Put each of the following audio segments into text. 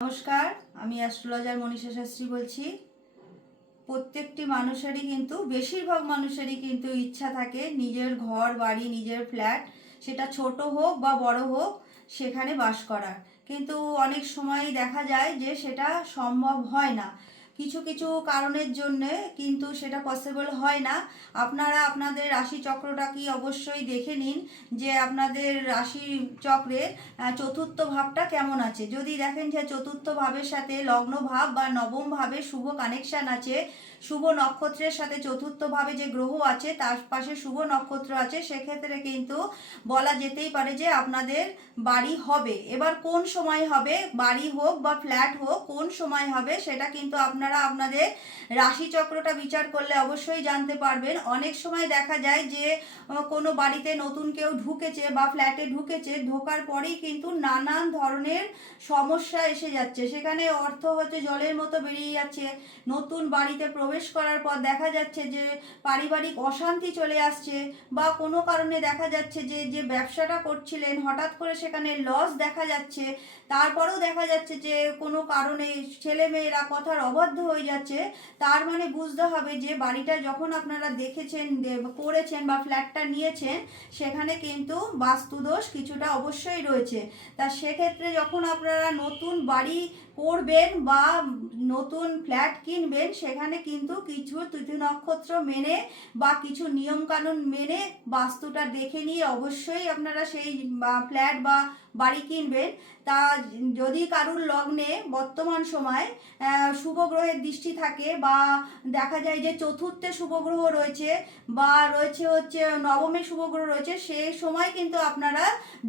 নমস্কার, আমি অ্যাস্ট্রোলজার মনীষা শাস্ত্রী বলছি। প্রত্যেকটি মানুষেরই কিন্তু বেশিরভাগ মানুষেরই কিন্তু ইচ্ছা থাকে নিজের ঘর বাড়ি, নিজের ফ্ল্যাট, সেটা ছোট হোক বা বড় হোক, সেখানে বাস করার। কিন্তু অনেক সময় দেখা যায় যে সেটা সম্ভব হয় না, কিছু কিছু কারণের জন্যে কিন্তু সেটা পসিবল হয় না। আপনারা আপনাদের রাশি চক্রটা কি অবশ্যই দেখে নিন যে আপনাদের রাশি চক্রে চতুর্থ ভাবটা কেমন আছে। যদি দেখেন যে চতুর্থ ভাবের সাথে লগ্ন ভাব বা নবম ভাবে শুভ কানেকশান আছে, শুভ নক্ষত্রের সাথে চতুর্থ ভাবে যে গ্রহ আছে তার পাশে শুভ নক্ষত্র আছে, সেক্ষেত্রে কিন্তু বলা যেতেই পারে যে আপনাদের বাড়ি হবে। এবার কোন সময় হবে, বাড়ি হোক বা ফ্ল্যাট হোক, কোন সময় হবে সেটা কিন্তু আপনারা আপনাদের রাশিচক্রটা বিচার করলে অবশ্যই জানতে পারবেন। অনেক সময় দেখা যায় যে কোনো বাড়িতে নতুন কেউ ঢুকেছে বা ফ্ল্যাটে ঢুকেছে, ঢোকার পরেই কিন্তু নানান ধরনের সমস্যা এসে যাচ্ছে, সেখানে অর্থ হচ্ছে জলের মতো বেরিয়ে যাচ্ছে। নতুন বাড়িতে প্রবেশ করার পর দেখা যাচ্ছে যে পারিবারিক অশান্তি চলে আসছে, বা কোনো কারণে দেখা যাচ্ছে যে যে ব্যবসাটা করছিলেন হঠাৎ করে সেখানে লস দেখা যাচ্ছে। তারপরেও দেখা যাচ্ছে যে কোনো কারণে ছেলে মেয়েরা কথার অবাধ্য হয়ে যাচ্ছে। তার মানে বুঝতে হবে যে বাড়িটা যখন আপনারা দেখেছেন, করেছেন বা ফ্ল্যাটটা নিয়েছেন, সেখানে কিন্তু বাস্তুদোষ কিছুটা অবশ্যই রয়েছে। তা সেক্ষেত্রে যখন আপনারা নতুন বাড়ি করবেন বা নতুন ফ্ল্যাট কিনবেন, সেখানে কিন্তু কিছু তিথি নক্ষত্র মেনে বা কিছু নিয়মকানুন মেনে বাস্তুটা দেখে নিয়ে অবশ্যই আপনারা সেই ফ্ল্যাট বা বাড়ি কিনবেন। তা যদি কারুর লগ্নে বর্তমান সময় শুভ গ্রহের দৃষ্টি থাকে, বা দেখা যায় যে চতুর্থে শুভ গ্রহ রয়েছে বা রয়েছে হচ্ছে নবমে শুভ গ্রহ রয়েছে, সেই সময় কিন্তু আপনারা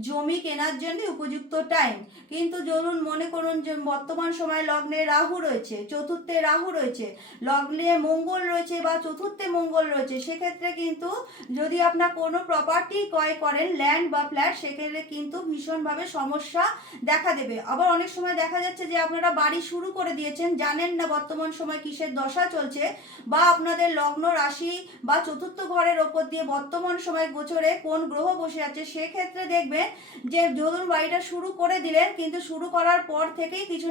জমি কেনার জন্য উপযুক্ত টাইম। কিন্তু ধরুন মনে করুন যে বর্তমান সময় লগ্নে রাহু রয়েছে, চতুর্থে রাহু রয়েছে, লগ্নে মঙ্গল রয়েছে বা চতুর্থে মঙ্গল রয়েছে, সেক্ষেত্রে কিন্তু যদি আপনার কোনো প্রপার্টি ক্রয় করেন, ল্যান্ড বা ফ্ল্যাট, সেক্ষেত্রে কিন্তু ভীষণভাবে সমস্যা দেখা দেবে। আবার অনেক সময় দেখা যাচ্ছে যে আপনারা বাড়ি শুরু করে দিয়েছেন, জানেন না বর্তমান সময় কিসের দশা চলছে, বা আপনাদের লগ্ন রাশি বা চতুর্থ ঘরের ওপর দিয়ে বর্তমান সময় গোচরে কোন গ্রহ বসে আছে, সেক্ষেত্রে দেখবেন যে ধরুন বাড়িটা শুরু করে দিলেন, কিন্তু শুরু করার পর থেকেই কিছু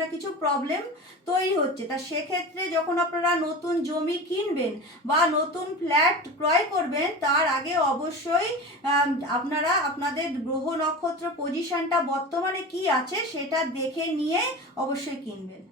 না কিছু প্রবলেম তৈরি হচ্ছে। তা সেক্ষেত্রে যখন আপনারা নতুন জমি কিনবেন বা নতুন ফ্ল্যাট ক্রয় করবেন, তার আগে অবশ্যই আপনারা আপনাদের গ্রহ নক্ষত্র পজিশনটা বর্তমানে কি আছে সেটা দেখে নিয়ে অবশ্যই কিনবেন।